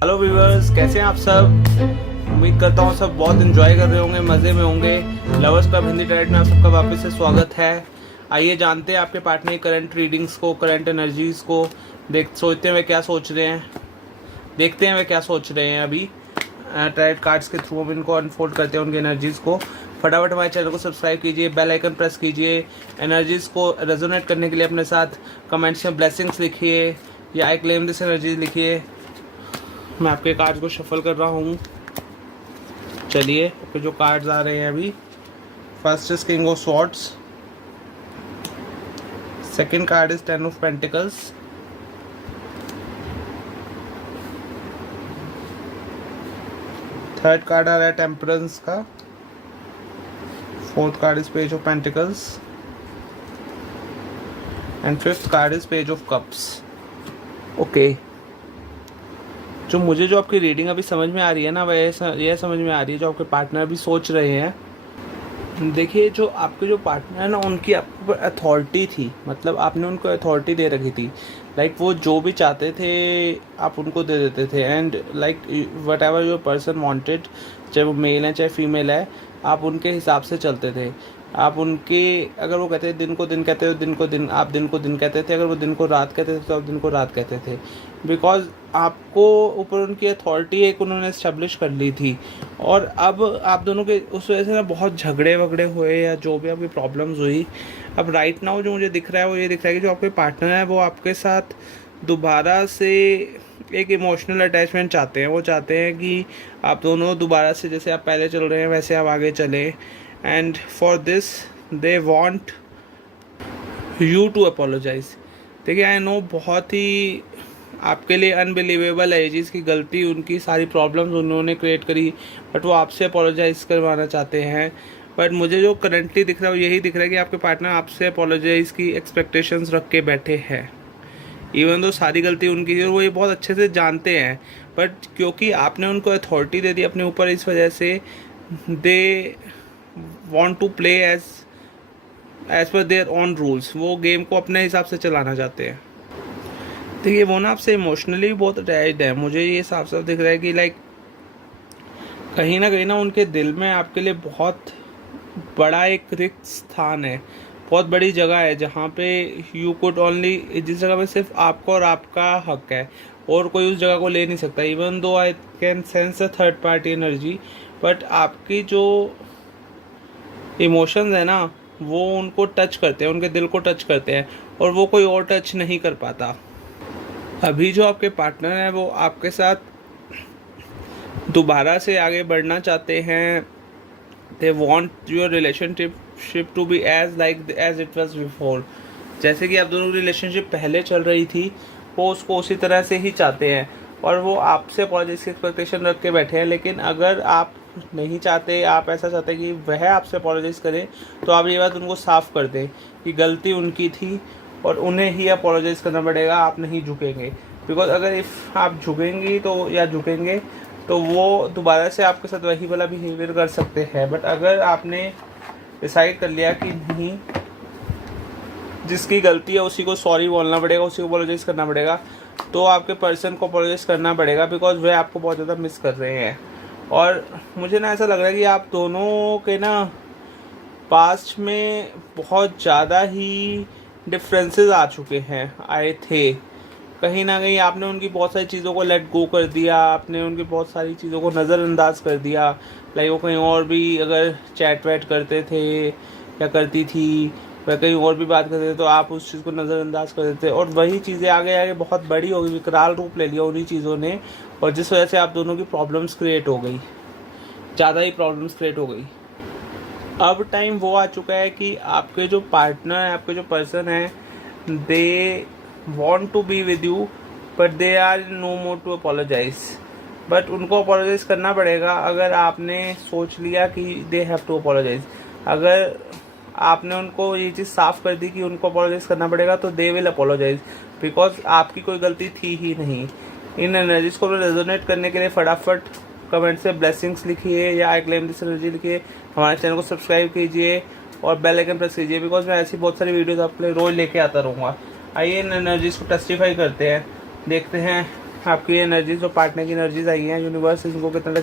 Hello viewers, कैसे हैं आप सब। उम्मीद करता हूँ सब बहुत एंजॉय कर रहे होंगे, मज़े में होंगे। लवर्स क्लब हिंदी डायरेक्ट में आप सबका वापस से स्वागत है। आइए जानते हैं आपके पार्टनर की करंट रीडिंग्स को, करंट एनर्जीज़ को। सोचते हैं वे क्या सोच रहे हैं, देखते हैं वे क्या सोच रहे हैं। अभी टैरेट कार्ड्स के थ्रू हम इनको अनफोल्ड करते हैं, उनकी एनर्जीज़ को। फटाफट हमारे चैनल को सब्सक्राइब कीजिए, बेल आइकन प्रेस कीजिए। एनर्जीज़ को रेजोनेट करने के लिए अपने साथ कमेंट्स में ब्लेसिंग्स लिखिए या आई क्लेम दिस एनर्जीज लिखिए। मैं आपके कार्ड्स को शफल कर रहा हूँ। चलिए आपके जो कार्ड्स आ रहे हैं अभी, first is king of swords, second card is ten of pentacles, third card आ रहा है टेम्परेंस का, fourth card is page of pentacles and fifth card is page of cups. Okay, जो आपकी रीडिंग अभी समझ में आ रही है ना, वह यह समझ में आ रही है जो आपके पार्टनर अभी सोच रहे हैं। देखिए, जो आपके जो पार्टनर है ना, उनकी आपके ऊपर अथॉरिटी थी, मतलब आपने उनको अथॉरिटी दे रखी थी। लाइक वो जो भी चाहते थे आप उनको दे देते थे। And like what ever your person wanted, चाहे वो मेल है चाहे फीमेल है, आप उनके हिसाब से चलते थे। आप उनके, अगर वो कहते दिन को दिन कहते हो, दिन को दिन, आप दिन को दिन कहते थे। अगर वो दिन को रात कहते थे तो आप दिन को रात कहते थे। बिकॉज आपको ऊपर उनकी अथॉरिटी एक उन्होंने इस्टेब्लिश कर ली थी। और अब आप दोनों के उस वजह से ना बहुत झगड़े वगड़े हुए या जो भी आपकी प्रॉब्लम्स हुई। अब राइट नाउ जो मुझे दिख रहा है वो ये दिख रहा है कि जो आपके पार्टनर है वो आपके साथ दोबारा से एक इमोशनल अटैचमेंट चाहते हैं। वो चाहते हैं कि आप दोनों दोबारा से, जैसे आप पहले चल रहे हैं वैसे आप आगे चलें। And for this they want you to apologise. देखिए, आई नो बहुत ही आपके लिए अनबिलीवेबल है ये चीज़ की गलती उनकी, सारी प्रॉब्लम्स उन्होंने क्रिएट करी, बट वो आपसे अपोलोजाइज करवाना चाहते हैं। बट मुझे जो करंटली दिख रहा है वो यही दिख रहा है कि आपके पार्टनर आपसे अपोलोजाइज की एक्सपेक्टेशंस रख के बैठे हैं। इवन दो सारी गलती उनकी थी और वो ये बहुत अच्छे से जानते हैं, बट क्योंकि आपने उनको अथॉरिटी दे दी अपने ऊपर, इस वजह से they want to play as per their own rules. वो गेम को अपने हिसाब से चलाना चाहते हैं। देखिए, वो ना आपसे इमोशनली बहुत अटैच्ड है। मुझे ये साफ साफ दिख रहा है कि लाइक कहीं ना उनके दिल में आपके लिए बहुत बड़ा एक रिक्त स्थान है, बहुत बड़ी जगह है जहाँ पे यू कुड ओनली, जिस जगह पे सिर्फ आपका और आपका हक है और कोई उस जगह को ले नहीं सकता। Even though I can sense a third party energy, but आपकी जो इमोशंस है ना वो उनको टच करते हैं, उनके दिल को टच करते हैं और वो कोई और टच नहीं कर पाता। अभी जो आपके पार्टनर है वो आपके साथ दोबारा से आगे बढ़ना चाहते हैं। They want your relationship to be as it was before. जैसे कि आप दोनों की रिलेशनशिप पहले चल रही थी, वो उसको उसी तरह से ही चाहते हैं। और वो आपसे अपॉलॉजिस की एक्सपेक्टेशन रख के बैठे हैं। लेकिन अगर आप नहीं चाहते, आप ऐसा चाहते हैं कि वह आपसे अपॉलॉजाइज़ करें, तो आप ये बात उनको साफ कर दें कि गलती उनकी थी और उन्हें ही अपॉलॉजाइज़ करना पड़ेगा, आप नहीं झुकेंगे। बिकॉज अगर इफ़ आप झुकेंगी तो या झुकेंगे तो वो दोबारा से आपके साथ वही वाला बिहेवियर कर सकते हैं। बट अगर आपने डिसाइड कर लिया कि नहीं, जिसकी गलती है उसी को सॉरी बोलना पड़ेगा, उसी को अपॉलॉजाइज़ करना पड़ेगा, तो आपके पर्सन को अपॉलॉजाइज़ करना पड़ेगा। बिकॉज वह आपको बहुत ज़्यादा मिस कर रहे हैं। और मुझे ना ऐसा लग रहा है कि आप दोनों के ना पास्ट में बहुत ज़्यादा ही डिफरेंसेस आ चुके हैं, आए थे। कहीं ना कहीं आपने उनकी बहुत सारी चीज़ों को लेट गो कर दिया, आपने उनकी बहुत सारी चीज़ों को नज़रअंदाज कर दिया। लाइक वो कहीं और भी अगर चैट वैट करते थे या करती थी, वह कहीं और भी बात करते थे, तो आप उस चीज़ को नज़रअंदाज कर देते। और वही चीज़ें आगे आगे बहुत बड़ी हो गई, विकराल रूप ले लिया उन्हीं चीज़ों ने, और जिस वजह से आप दोनों की प्रॉब्लम्स क्रिएट हो गई, ज़्यादा ही प्रॉब्लम्स क्रिएट हो गई। अब टाइम वो आ चुका है कि आपके जो पार्टनर है, आपके जो पर्सन है, दे want to be with you but they are no more to apologize। But उनको अपोलोजाइज करना पड़ेगा। अगर आपने सोच लिया कि दे हैव टू अपोलोजाइज, अगर आपने उनको ये चीज़ साफ कर दी कि उनको अपोलोजाइज करना पड़ेगा, तो दे विल अपोलोजाइज। बिकॉज आपकी कोई गलती थी ही नहीं। इन एनर्जीज को रेजोनेट करने के लिए फटाफट कमेंट से ब्लेसिंग्स लिखिए या आई क्लेम दिस एनर्जी लिखिए। हमारे चैनल को सब्सक्राइब कीजिए और बेल आइकन प्रेस कीजिए, बिकॉज मैं ऐसी बहुत सारी वीडियोज़ आपके लिए रोज लेके आता रहूँगा। आइए इन एनर्जीज को टेस्टिफाई करते हैं, देखते हैं आपकी एनर्जीज और पार्टनर की एनर्जीज आई हैं। यूनिवर्स इनको कितना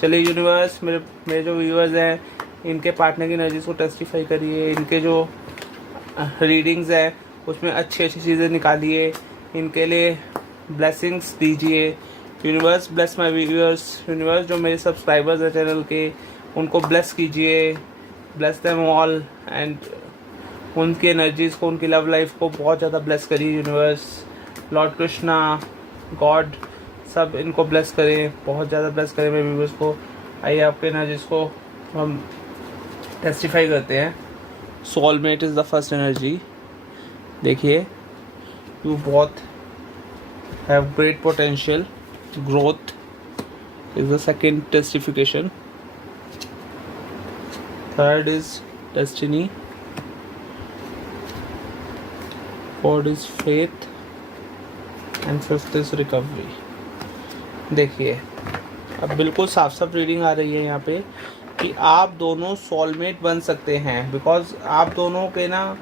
चलिए यूनिवर्स मेरे मेरे जो व्यूअर्स हैं इनके पार्टनर की एनर्जीज को टेस्टिफाई करिए, इनके जो रीडिंग्स हैं उसमें अच्छी अच्छी चीज़ें निकालिए, इनके लिए ब्लेसिंग्स दीजिए। Universe bless my viewers, universe जो मेरे सब्सक्राइबर्स हैं चैनल के उनको ब्लेस कीजिए, ब्लेस देम ऑल एंड उनकी एनर्जीज़ को, उनकी लव लाइफ को बहुत ज़्यादा ब्लेस करिए यूनिवर्स। लॉर्ड कृष्णा, गॉड सब इनको ब्लेस करें, बहुत ज़्यादा ब्लेस करें मेरे व्यूअर्स को। आइए आपके एनर्जीज़ को हम टेस्टिफाई करते हैं। Soulmate is the first energy. देखिए you both have great potential, growth is the second testification. Third is destiny, fourth is faith and fifth is recovery. देखिए अब बिल्कुल साफ साफ रीडिंग आ रही है यहाँ पे कि आप दोनों सोलमेट बन सकते हैं, बिकॉज आप दोनों के ना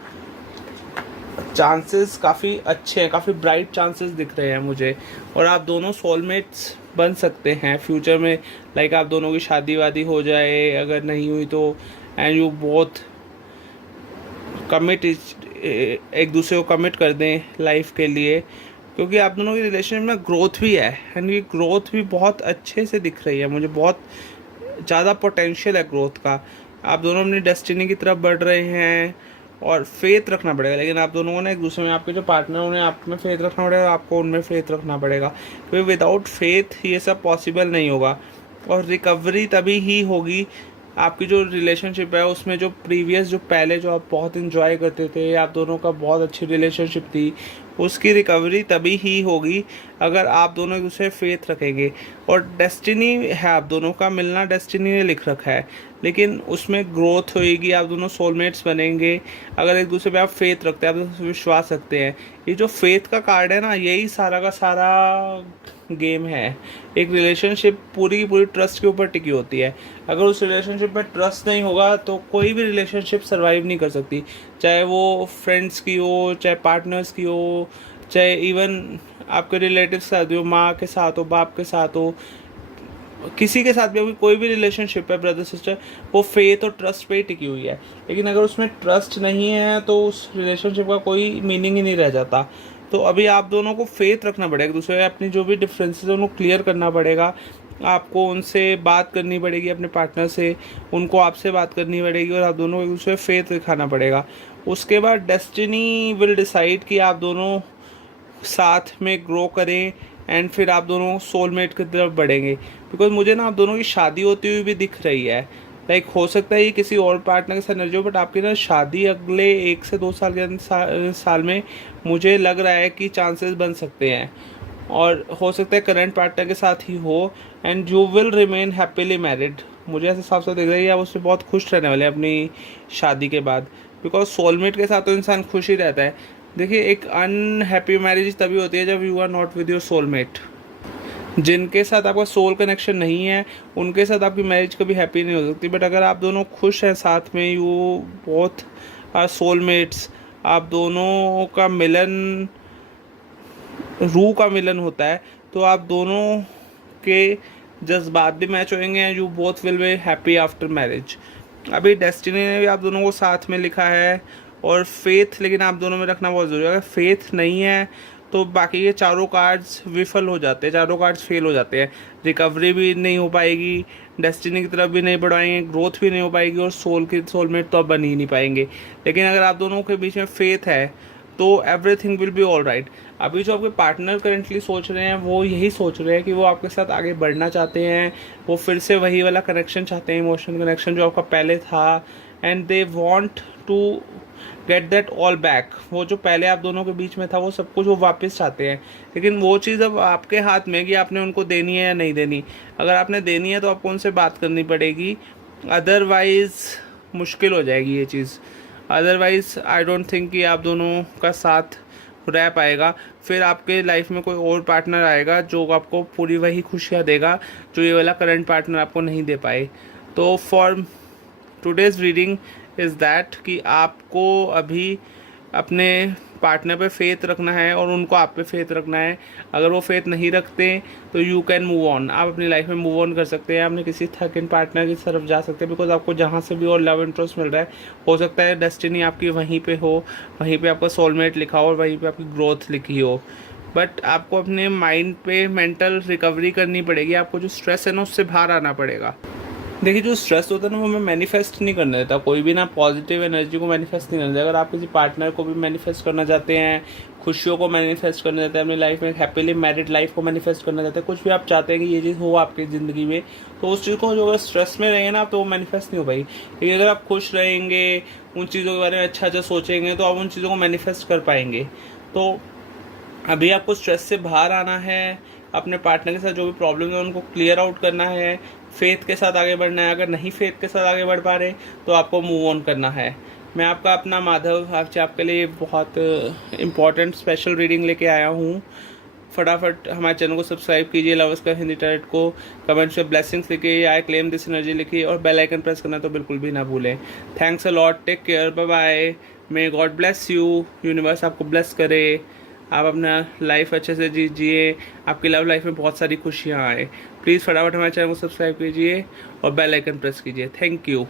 चांसेस काफ़ी अच्छे हैं, काफ़ी ब्राइट चांसेस दिख रहे हैं मुझे, और आप दोनों सोलमेट्स बन सकते हैं फ्यूचर में। लाइक आप दोनों की शादी वादी हो जाए, अगर नहीं हुई तो, एंड यू बोथ कमिट एक दूसरे को कमिट कर दें लाइफ के लिए, क्योंकि आप दोनों की रिलेशन में ग्रोथ भी है एंड ये ग्रोथ भी बहुत अच्छे से दिख रही है मुझे, बहुत ज़्यादा पोटेंशियल है ग्रोथ का। आप दोनों अपनी डेस्टिनी की तरफ बढ़ रहे हैं और फेथ रखना पड़ेगा, लेकिन आप दोनों को ना एक दूसरे में, आपके जो पार्टनर उन्हें आप में फेथ रखना पड़ेगा, आपको उनमें फेथ रखना पड़ेगा, क्योंकि विदाउट फेथ ये सब पॉसिबल नहीं होगा। और रिकवरी तभी ही होगी, आपकी जो रिलेशनशिप है उसमें जो प्रीवियस जो पहले जो आप बहुत इन्जॉय करते थे, आप दोनों का बहुत अच्छी रिलेशनशिप थी, उसकी रिकवरी तभी ही होगी अगर आप दोनों एक दूसरे फेथ रखेंगे। और डेस्टिनी है आप दोनों का मिलना, डेस्टिनी ने लिख रखा है, लेकिन उसमें ग्रोथ होएगी, आप दोनों सोलमेट्स बनेंगे अगर एक दूसरे पे आप फेथ रखते हैं, आप दोनों विश्वास रखते हैं। ये जो फेथ का कार्ड है ना, यही सारा का सारा गेम है। एक रिलेशनशिप पूरी की पूरी ट्रस्ट के ऊपर टिकी होती है। अगर उस रिलेशनशिप में ट्रस्ट नहीं होगा तो कोई भी रिलेशनशिप सर्वाइव नहीं कर सकती, चाहे वो फ्रेंड्स की हो, चाहे पार्टनर्स की हो, चाहे इवन आपके रिलेटिव साथ हो, माँ के साथ हो, बाप के साथ हो, किसी के साथ भी होगी, कोई भी रिलेशनशिप है ब्रदर सिस्टर, वो फेथ और ट्रस्ट पे ही टिकी हुई है। लेकिन अगर उसमें ट्रस्ट नहीं है तो उस रिलेशनशिप का कोई मीनिंग ही नहीं रह जाता। तो अभी आप दोनों को फेथ रखना पड़ेगा एक दूसरे, अपनी जो भी डिफरेंसेस है उनको क्लियर करना पड़ेगा, आपको उनसे बात करनी पड़ेगी, अपने पार्टनर से, उनको आपसे बात करनी पड़ेगी, और आप दोनों को एक दूसरे फेथ दिखाना पड़ेगा। उसके बाद डेस्टिनी विल डिसाइड कि आप दोनों साथ में ग्रो करें एंड फिर आप दोनों सोलमेट की तरफ बढ़ेंगे। बिकॉज मुझे ना आप दोनों की शादी होती हुई भी दिख रही है। लाइक हो सकता है ये किसी और पार्टनर के साथ न हो, बट आपकी ना शादी अगले 1 से 2 साल के साल में मुझे लग रहा है कि चांसेस बन सकते हैं, और हो सकता है करंट पार्टनर के साथ ही हो, and you will remain happily married. मुझे ऐसे साफ साफ दिख रहा है आप उससे बहुत खुश रहने वाले हैं अपनी शादी के बाद, बिकॉज सोलमेट के साथ तो इंसान खुश ही रहता है। देखिए एक अनहैप्पी मैरिज तभी होती है जब you are not with your soulmate. जिनके साथ आपका सोल कनेक्शन नहीं है उनके साथ आपकी मैरिज कभी हैप्पी नहीं हो सकती, बट अगर आप दोनों खुश हैं साथ में, यू बोथ आर सोलमेट्स, आप दोनों का मिलन रूह का मिलन होता है, तो आप दोनों के जज्बात भी मैच होंगे and you both will be happy after marriage. अभी डेस्टिनी ने भी आप दोनों को साथ में लिखा है, और फेथ लेकिन आप दोनों में रखना बहुत ज़रूरी है। अगर फेथ नहीं है तो बाकी ये चारों कार्ड्स विफल हो जाते हैं, चारों कार्ड्स फेल हो जाते हैं। रिकवरी भी नहीं हो पाएगी, डेस्टिनी की तरफ भी नहीं बढ़ाएंगे, ग्रोथ भी नहीं हो पाएगी, और सोलमेट तो अब बन ही नहीं पाएंगे। लेकिन अगर आप दोनों के बीच में फेथ है तो everything will be all right. अभी जो आपके पार्टनर करेंटली सोच रहे हैं वो यही सोच रहे हैं कि वो आपके साथ आगे बढ़ना चाहते हैं, वो फिर से वही वाला कनेक्शन चाहते हैं, इमोशनल कनेक्शन जो आपका पहले था, and they want to get that all back. वो जो पहले आप दोनों के बीच में था वो सब कुछ वो वापस चाहते हैं, लेकिन वो चीज़ अब आपके हाथ में कि आपने उनको देनी है या नहीं देनी। अगर आपने देनी है तो आपको उनसे बात करनी पड़ेगी, अदरवाइज़ मुश्किल हो जाएगी ये चीज़। अदरवाइज़ आई डोंट थिंक कि आप दोनों का साथ रह पाएगा। फिर आपके लाइफ में कोई और पार्टनर आएगा जो आपको पूरी वही खुशियाँ देगा जो ये वाला करंट पार्टनर आपको नहीं दे पाए। तो for today's reading is that कि आपको अभी अपने पार्टनर पे फेथ रखना है और उनको आप पे फेथ रखना है। अगर वो फेथ नहीं रखते तो यू कैन मूव ऑन, आप अपनी लाइफ में मूव ऑन कर सकते हैं, अपने किसी सेकंड पार्टनर की तरफ जा सकते हैं, बिकॉज आपको जहाँ से भी और लव इंटरेस्ट मिल रहा है, हो सकता है डेस्टिनी आपकी वहीं पे हो, वहीं पे आपका सोलमेट लिखा हो और वहीं पे आपकी ग्रोथ लिखी हो। बट आपको अपने माइंड पे मेंटल रिकवरी करनी पड़ेगी, आपको जो स्ट्रेस है ना उससे बाहर आना पड़ेगा। देखिए, जो स्ट्रेस होता है ना वो हमें मैनिफेस्ट नहीं करने देता, कोई भी ना पॉजिटिव एनर्जी को मैनिफेस्ट नहीं करने देता। अगर आप किसी पार्टनर को भी मैनिफेस्ट करना चाहते हैं, खुशियों को मैनिफेस्ट करना चाहते हैं, अपनी लाइफ में हैप्पीली मैरिड लाइफ को मैनिफेस्ट करना चाहते हैं, कुछ भी आप चाहते हैं कि ये चीज़ हो आपकी ज़िंदगी में, तो उस चीज़ को जो अगर स्ट्रेस में रहेंगे ना तो वो मैनिफेस्ट नहीं हो पाएगी। लेकिन अगर आप खुश रहेंगे, उन चीज़ों के बारे में अच्छा अच्छा सोचेंगे, तो आप उन चीज़ों को मैनिफेस्ट कर पाएंगे। तो अभी आपको स्ट्रेस से बाहर आना है, अपने पार्टनर के साथ जो भी प्रॉब्लम है उनको क्लियर आउट करना है, फेथ के साथ आगे बढ़ना है। अगर नहीं फेथ के साथ आगे बढ़ पा रहे तो आपको मूव ऑन करना है। मैं आपका अपना माधव आज आपके लिए बहुत इम्पॉर्टेंट स्पेशल रीडिंग लेके आया हूँ। फटाफट हमारे चैनल को सब्सक्राइब कीजिए, लवर्स का हिंदी टैरेट को, कमेंट्स में ब्लेसिंग्स लिखिए, आई क्लेम दिस एनर्जी लिखिए और बेल आइकन प्रेस करना तो बिल्कुल भी ना भूलें। Thanks a lot, take care, bye bye, may God bless you, universe आपको ब्लेस करे, आप अपना लाइफ अच्छे से जिए, आपकी लव लाइफ में बहुत सारी खुशियाँ आए। प्लीज़ फटाफट हमारे चैनल को सब्सक्राइब कीजिए और बेल आइकन प्रेस कीजिए। Thank you.